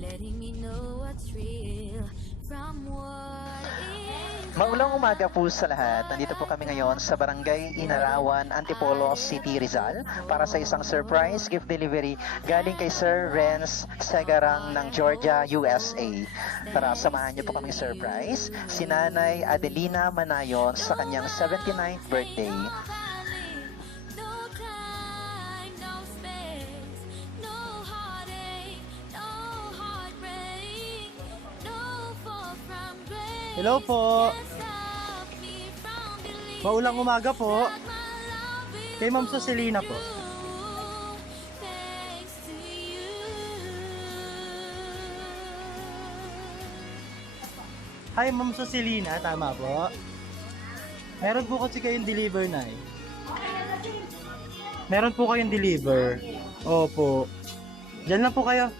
letting me know what's real from what is. Maulang umaga po sa lahat. Nandito po kami ngayon sa Barangay Inarawan, Antipolo City, Rizal para sa isang surprise gift delivery galing kay Sir Renz Segarang ng Georgia, USA. Tara, samahan niyo po kami surprise si Nanay Adelina Manayon sa kanyang 79th birthday. Hello po. Maulang umaga po. Kay Ma'am Jocelina po. Hi, Ma'am Jocelina. Tama po. Meron po kasi kayong deliver na eh. Meron po kayong deliver. Opo. Diyan lang po kayo.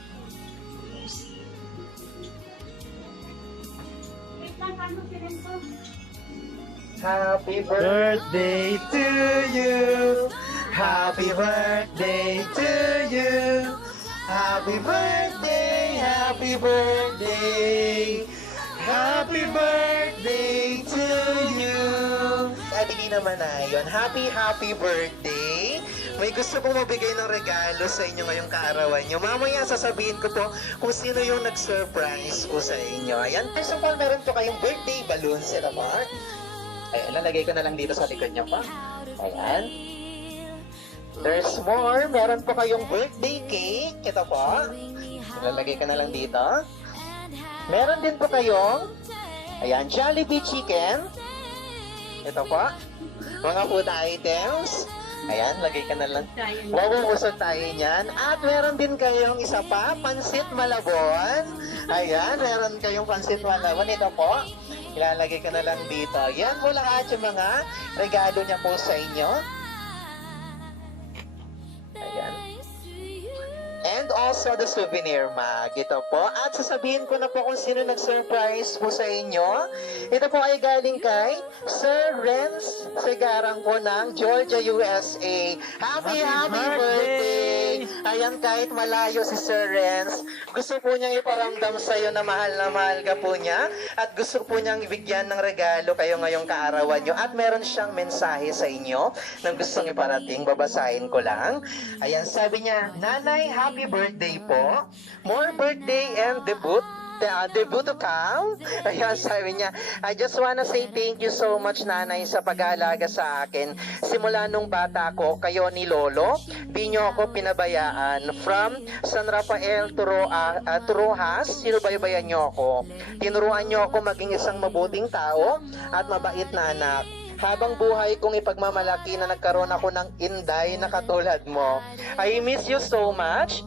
Happy Birthday to you. Happy birthday to you. Happy birthday, happy birthday. Happy birthday to you. Adelina Manayon, happy happy birthday! May gusto pong mabigay ng regalo sa inyo ngayong kaarawan nyo. Mamaya sasabihin ko po kung sino yung nag-surprise po sa inyo. Ayan, first of all, meron po kayong birthday balloons. Ito po. Ayan, lalagay ko na lang dito sa likod niya pa. Ayan. There's more. Meron po kayong birthday cake. Ito po. Lalagay ko na lang dito. Meron din po kayong, ayan, Jollibee Chicken. Ito po. Mga food items. Ayan, lagay ka na lang. Mabubusog tayo niyan. At meron din kayong isa pa, pansit malabon. Ayan, meron kayong pansit malabon. Ito po. Ilalagay ka na lang dito. Yan lahat yung mga regalo niya po sa inyo. Also the souvenir mug. Ito po. At sasabihin ko na po kung sino nag-surprise po sa inyo. Ito po ay galing kay Sir Renz Segarang po ng Georgia, USA. Happy, happy, Happy birthday! birthday! Ayan, kahit malayo si Sir Renz, gusto po niyang iparamdam sa iyo na mahal na mahal ka po niya at gusto po niyang ibigyan ng regalo kayo ngayong kaarawan niyo at meron siyang mensahe sa inyo na gustong iparating. Babasahin ko lang. Ayan, sabi niya, Nanay, happy birthday po. More birthday and debut uh, debut to come. Ayan, sabi niya, I just wanna say thank you so much, nanay, sa pag-aalaga sa akin. Simula nung bata ko, kayo ni Lolo, di nyo ako pinabayaan. From San Rafael to, Ro, uh, uh, to Rojas, sinubaybayan nyo ako. Tinuruan nyo ako maging isang mabuting tao at mabait na anak habang buhay kong ipagmamalaki na nagkaroon ako ng inday na katulad mo. I miss you so much.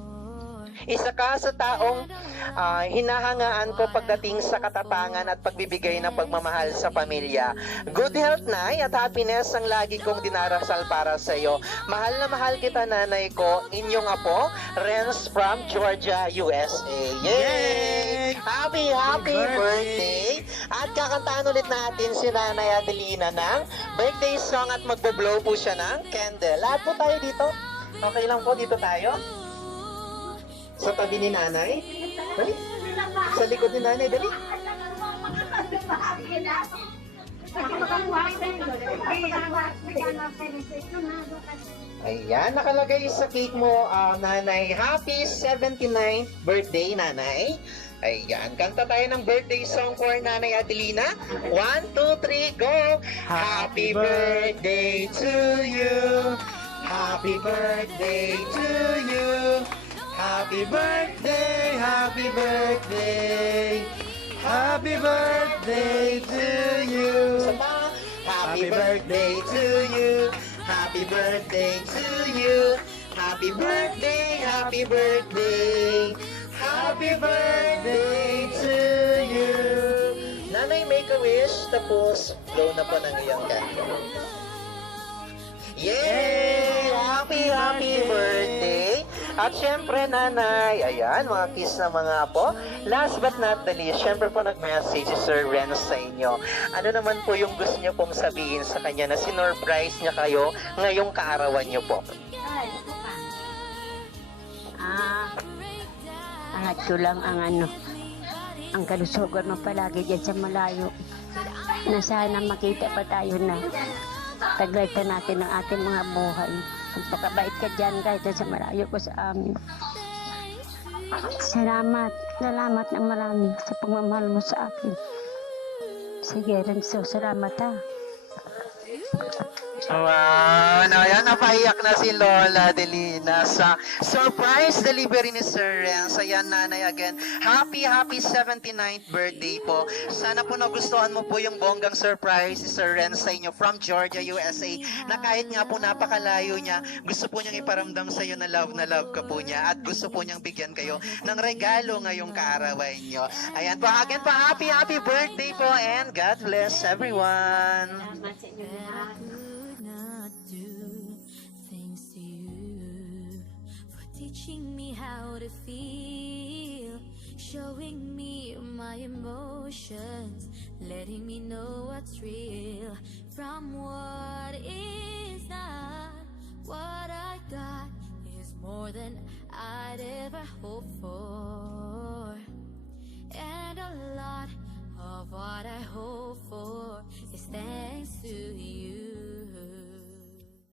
Isa ka sa taong ah, hinahangaan ko pagdating sa katapangan at pagbibigay ng pagmamahal sa pamilya. Good health, Nay, at happiness ang lagi kong dinarasal para sa iyo. Mahal na mahal kita, nanay ko. Inyong apo, Renz from Georgia, USA. Yay! Yay! Happy, happy Happy birthday! At kakantaan ulit natin si Nanay Adelina ng birthday song at magbo-blow po siya ng candle. Lahat po tayo dito. Okay lang po, dito tayo. Sa tabi ni nanay? Dali. Sa likod ni nanay, dali. Ayan, nakalagay sa cake mo, ah, nanay. Happy 79th birthday, nanay. Ayan, kanta tayo ng birthday song for Nanay Adelina. One, two, three, go! Happy birthday to you! Happy birthday to you! Happy birthday, happy birthday! Happy birthday to you. Happy birthday to you. Happy birthday to you. Happy birthday, happy birthday. Happy birthday to you. tapos, blow na po ng iyong candle. Yay! Happy, happy! At syempre, nanay, ayan, mga kiss na mga apo. Last but not the least, syempre po nag-message si Sir Renz sa inyo. Ano naman po yung gusto niyo pong sabihin sa kanya na sinurprise niya kayo ngayong kaarawan niyo po? Ah, angat ko lang ang ano, ang kalusugan mo palagi dyan sa malayo. Na sana makita pa tayo na taglay pa natin ang ating mga buhay. Pagpakabait ka dyan kahit sa malayo ko sa amin. Salamat, salamat ng marami sa pagmamahal mo sa akin. Sige, Renzo, salamat ha. Wow! Na, yan, napaiyak na si Lola Delina sa surprise delivery ni Sir Renz. Ayan, nanay, again. Happy, happy 79th birthday po. Sana po nagustuhan mo po yung bonggang surprise si Sir Renz sa inyo from Georgia, USA. Na kahit nga po napakalayo niya, gusto po niyang iparamdam sa iyo na love na love ka po niya at gusto po niyang bigyan kayo ng regalo ngayong kaarawan niyo. Ayan po, again po, happy, happy birthday po and God bless everyone. Salamat sa inyo lahat. could not do. Thanks to you for teaching me how to feel, showing me my emotions, letting me know what's real from what is not. What I got is more than I'd ever hoped for. And a lot of what I hope for is thanks to you.